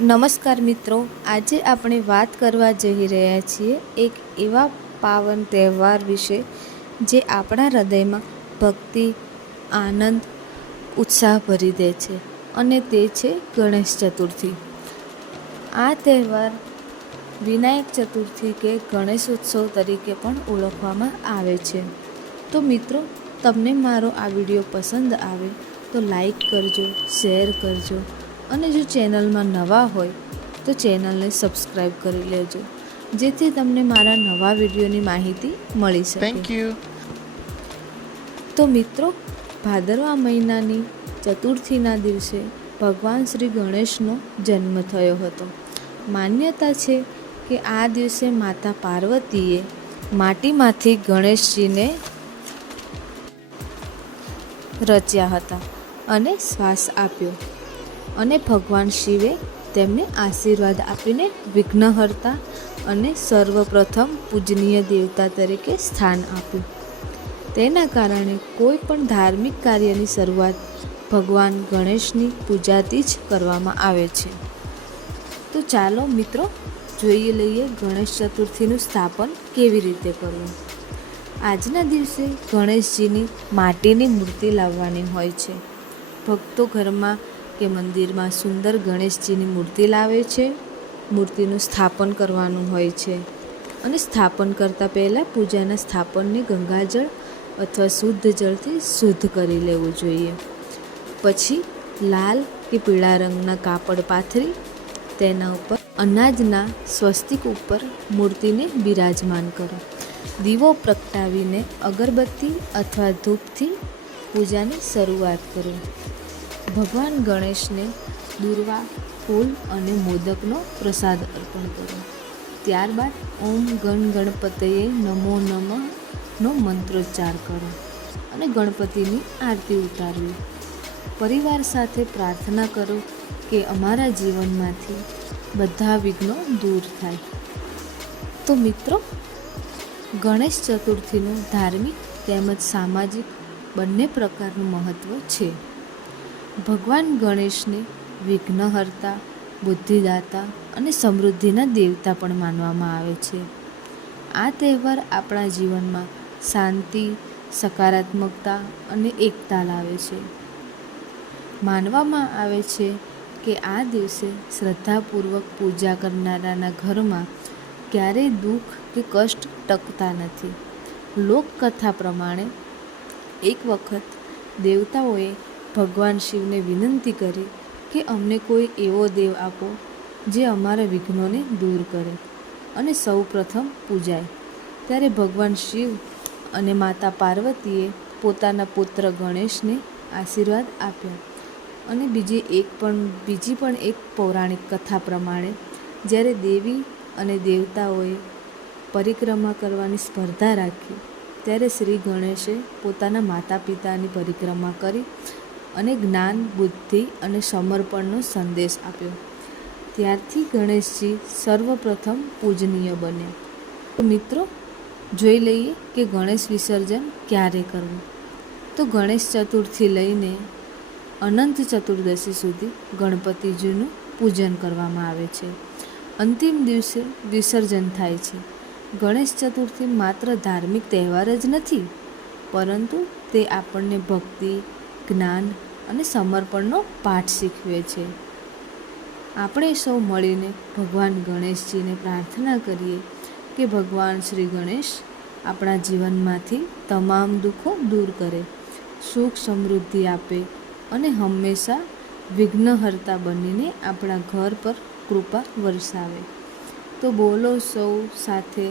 નમસ્કાર મિત્રો, આજે આપણે વાત કરવા જઈ રહ્યા છીએ એક એવા પાવન તહેવાર વિશે જે આપણા હૃદયમાં ભક્તિ, આનંદ, ઉત્સાહ ભરી દે છે અને તે છે ગણેશ ચતુર્થી. આ તહેવાર વિનાયક ચતુર્થી કે ગણેશ ઉત્સવ તરીકે પણ ઓળખવામાં આવે છે. તો મિત્રો, તમને મારો આ વિડીયો પસંદ આવે તો લાઈક કરજો, શેર કરજો અને જો ચેનલમાં નવા હોય તો ચેનલને સબસ્ક્રાઈબ કરી લેજો, જેથી તમને મારા નવા વિડીયોની માહિતી મળી શકે. Thank you. તો મિત્રો, ભાદરવા મહિનાની ચતુર્થીના દિવસે ભગવાન શ્રી ગણેશનો જન્મ થયો હતો. માન્યતા છે કે આ દિવસે માતા પાર્વતીએ માટીમાંથી ગણેશજીને રચ્યા હતા અને શ્વાસ આપ્યો અને ભગવાન શિવે તેમને આશીર્વાદ આપીને વિઘ્નહર્તા અને સર્વપ્રથમ પૂજનીય દેવતા તરીકે સ્થાન આપ્યું. તેના કારણે કોઈ પણ ધાર્મિક કાર્યની શરૂઆત ભગવાન ગણેશની પૂજાથી જ કરવામાં આવે છે. તો ચાલો મિત્રો, જોઈ લઈએ ગણેશ ચતુર્થીનું સ્થાપન કેવી રીતે કરવું. આજના દિવસે ગણેશજીની માટીની મૂર્તિ લાવવાની હોય છે. ભક્તો ઘરમાં કે મંદિરમાં સુંદર ગણેશજીની મૂર્તિ લાવે છે. મૂર્તિનું સ્થાપન કરવાનું હોય છે અને સ્થાપન કરતાં પહેલાં પૂજાના સ્થાપનને ગંગાજળ અથવા શુદ્ધ જળથી શુદ્ધ કરી લેવું જોઈએ. પછી લાલ કે પીળા રંગના કાપડ પાથરી તેના ઉપર અનાજના સ્વસ્તિક ઉપર મૂર્તિને બિરાજમાન કરો. દીવો પ્રગટાવીને અગરબત્તી અથવા ધૂપથી પૂજાની શરૂઆત કરો. ભગવાન ગણેશને દૂર્વા, ફૂલ અને મોદકનો પ્રસાદ અર્પણ કરો. ત્યારબાદ ઓમ ગણ ગણપતયે નમો નમઃનો મંત્રોચ્ચાર કરો અને ગણપતિની આરતી ઉતારવી. પરિવાર સાથે પ્રાર્થના કરો કે અમારા જીવનમાંથી બધા વિઘ્નો દૂર થાય. તો મિત્રો, ગણેશ ચતુર્થીનું ધાર્મિક તેમજ સામાજિક બંને પ્રકારનું મહત્ત્વ છે. ભગવાન ગણેશને વિઘ્નહર્તા, બુદ્ધિદાતા અને સમૃદ્ધિના દેવતા પણ માનવામાં આવે છે. આ તહેવાર આપણા જીવનમાં શાંતિ, સકારાત્મકતા અને એકતા લાવે છે. માનવામાં આવે છે કે આ દિવસે શ્રદ્ધાપૂર્વક પૂજા કરનારાના ઘરમાં ક્યારેય દુઃખ કે કષ્ટ ટકતા નથી. લોકકથા પ્રમાણે એક વખત દેવતાઓએ ભગવાન શિવને વિનંતી કરી કે અમને કોઈ એવો દેવ આપો જે અમારા વિઘ્નોને દૂર કરે અને સૌ પ્રથમ પૂજાય. ત્યારે ભગવાન શિવ અને માતા પાર્વતીએ પોતાના પુત્ર ગણેશને આશીર્વાદ આપ્યા. અને બીજી પણ એક પૌરાણિક કથા પ્રમાણે જ્યારે દેવી અને દેવતાઓએ પરિક્રમા કરવાની સ્પર્ધા રાખી ત્યારે શ્રી ગણેશે પોતાના માતા પિતાની પરિક્રમા કરી અને જ્ઞાન, બુદ્ધિ અને સમર્પણનો સંદેશ આપ્યો. ત્યારથી ગણેશજી સર્વપ્રથમ પૂજનીય બન્યા. તો મિત્રો, જોઈ લઈએ કે ગણેશ વિસર્જન ક્યારે કરવું. તો ગણેશ ચતુર્થી લઈને અનંત ચતુર્દશી સુધી ગણપતિજીનું પૂજન કરવામાં આવે છે. અંતિમ દિવસે વિસર્જન થાય છે. ગણેશ ચતુર્થી માત્ર ધાર્મિક તહેવાર જ નથી, પરંતુ તે આપણને ભક્તિ, જ્ઞાન અને સમર્પણનો પાઠ શીખવે છે. આપણે સૌ મળીને ભગવાન ગણેશજીને પ્રાર્થના કરીએ કે ભગવાન શ્રી ગણેશ આપણા જીવનમાંથી તમામ દુઃખો દૂર કરે, સુખ સમૃદ્ધિ આપે અને હંમેશા વિઘ્નહર્તા બનીને આપણા ઘર પર કૃપા વરસાવે. તો બોલો સૌ સાથે